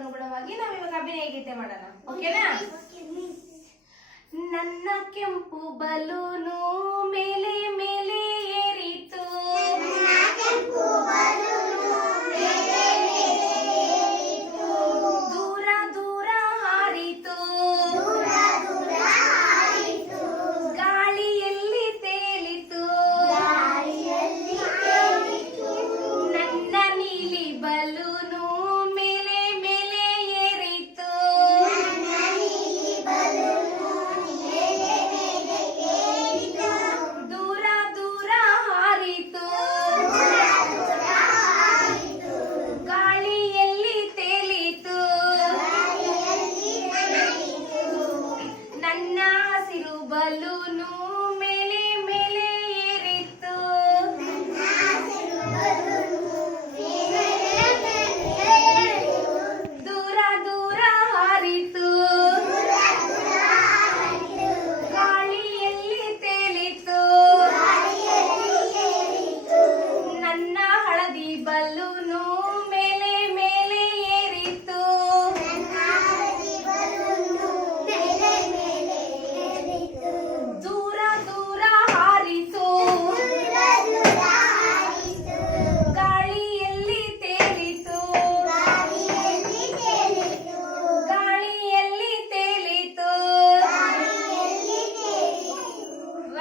ಅದಕ್ಕನುಗುಣವಾಗಿ ನಾವು ಇವಾಗ ಅಭಿನಯ ಗೀತೆ ಮಾಡೋಣ. ಓಕೆನಾ? ನನ್ನ ಕೆಂಪು ಬಲೂನು ಮೇಲೆ ಮೇಲೆ ಏರಿತು, ದೂರ ದೂರ ಹಾರಿತು, ಗಾಳಿಯಲ್ಲಿ ತೇಲಿತು, ನನ್ನ ನೀಲಿ ಬಲೂನು ಮೇಲೆ ಮೇಲೆ ಏರಿತು, ದೂರ ದೂರ ಹಾರಿತು, ಗಾಳಿಯಲ್ಲಿ ತೇಲಿತು, ನನ್ನ ಹಸಿರು ಬಲೂನು ಮೇಲೆ